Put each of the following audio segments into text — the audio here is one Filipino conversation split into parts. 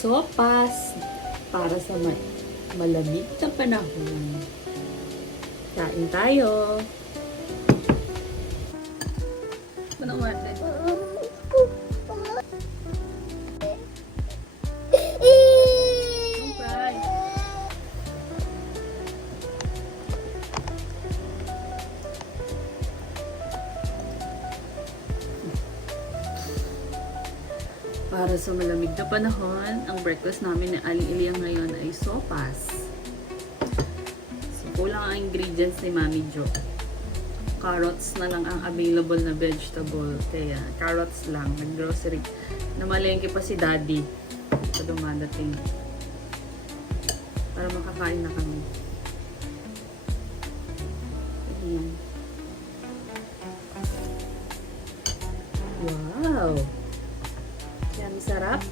sopas para sa malamig na panahon. Kain tayo. Ano natin? Para sa malamig na panahon, ang breakfast namin ni Aling Iliang ngayon ay sopas. So, kulang ang ingredients ni Mami Jo. Carrots na lang ang available na vegetable. Kaya, carrots lang. Nag-grocery. Namalengke pa si Daddy. Sa dumadating. Para makakain na kami. Ayan. Wow! Yan, sarap.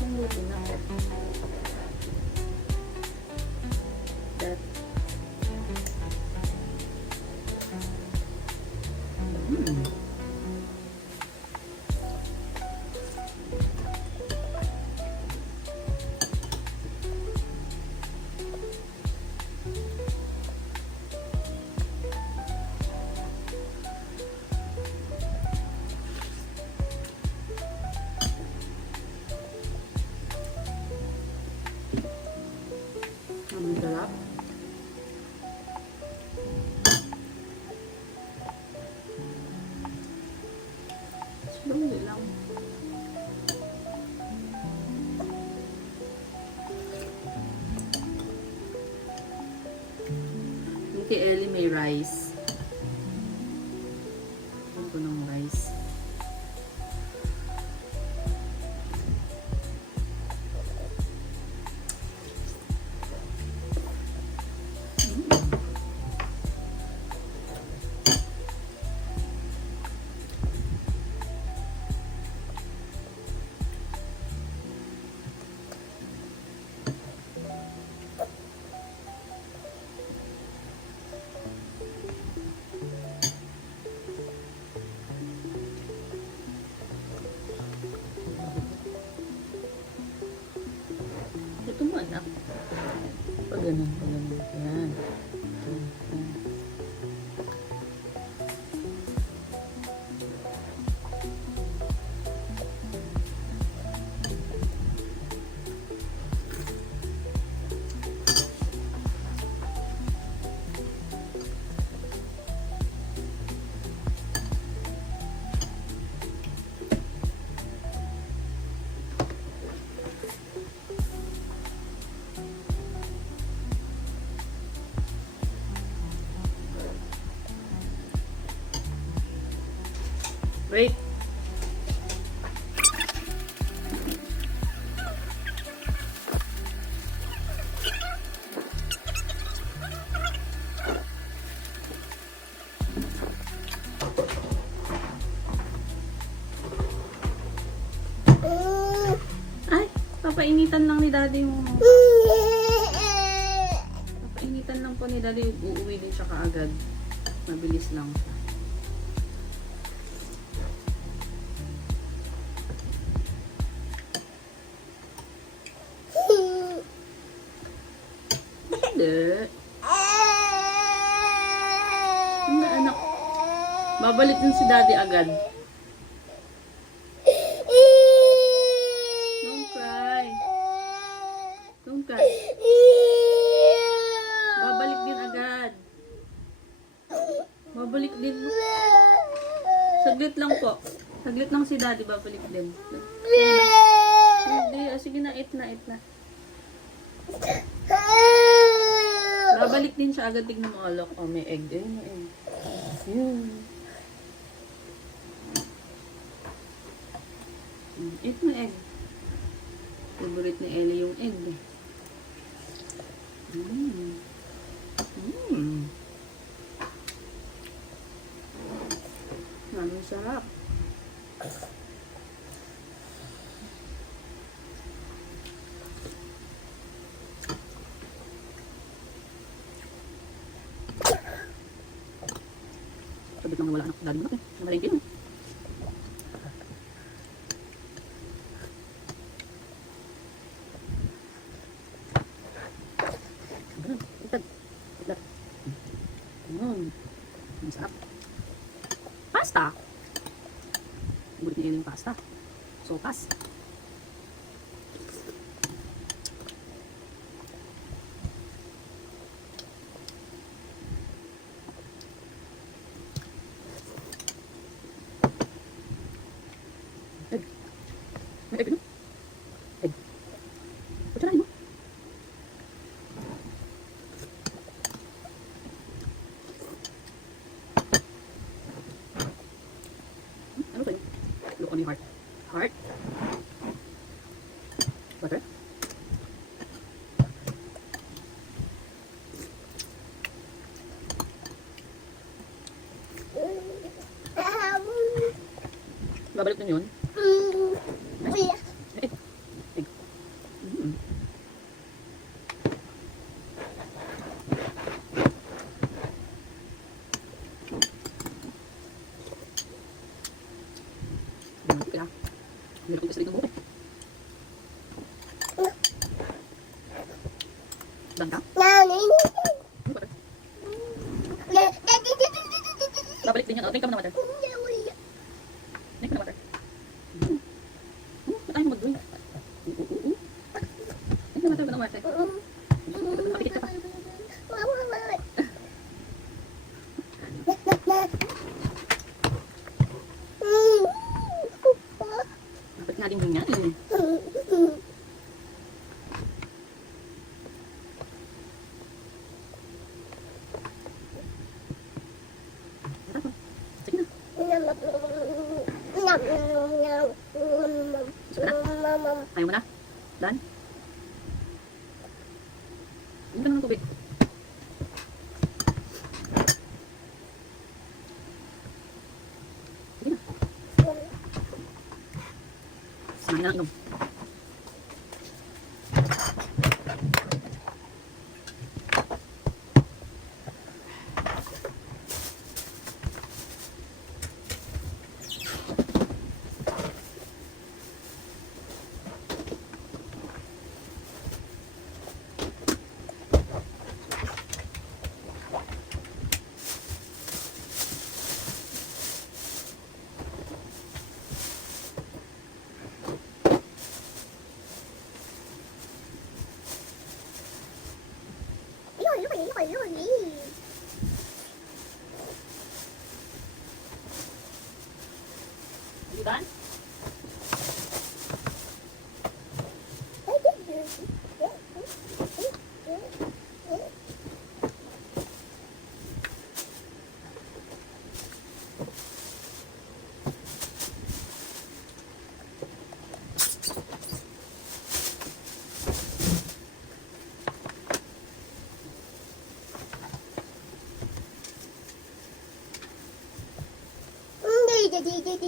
Maluto na po. That. Ang sarap. Sumuli lang. Yung kay Ellie may rice. Ito ng rice. Ito mo anak. Pag ganun, pag ganun. Yan. Wait. Ay, papainitan lang ni Daddy mo. Papainitan lang po ni Daddy. Uuwi din siya kaagad. Mabilis lang siya. Hindi, anak. Babalik din si Daddy agad. Don't cry. Don't cry. Babalik din agad. Babalik din. Saglit lang po. Saglit lang si Daddy, babalik din. Hindi, sige na, eat na, eat na. Babalik din siya agad. Tignan mo, alok. Oh, may egg. Ayun, may egg. Yun. Eat mo egg. Favorite ni Ellie yung egg. Ang sarap. Sabit lang wala anak. Dali mo natin. Namalengke mo. pasta. Bulit niya yung pasta. Sopas. Egg. May egg, no? Egg. Kutsarain mo. Ano sa'yo? Look on your heart. Heart. Butter. Babalik na yun. Egg. Egg. Kaya, meron ko sa ng buko. Dan ka? Babalik din yan. Drink ka mo na water. Drink ka na water. Ba't ayaw mo mag-drink? Drink na water ka na water. Napikit ka pa. Dapat nga din din yan. Sige na. Ayaw mo na? Dan? Hindi ka na ng tubig. Sige na. Samahin na lang inom. You done?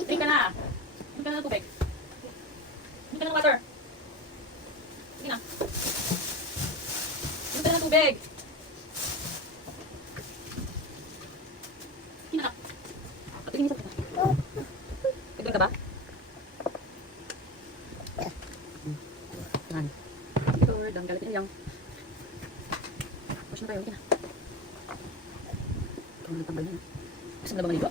Drink ka na. Drink ka na ng tubig. Drink ka na ng water. Sige na. Drink ka na ng tubig. Sige na. Patingin sa kita. Nag-drink ka ba? Yan. Ito, dami galit niya lang. Wash na tayo. Sige na. Ikaw na tambay na. Gusto mo na ba maligo?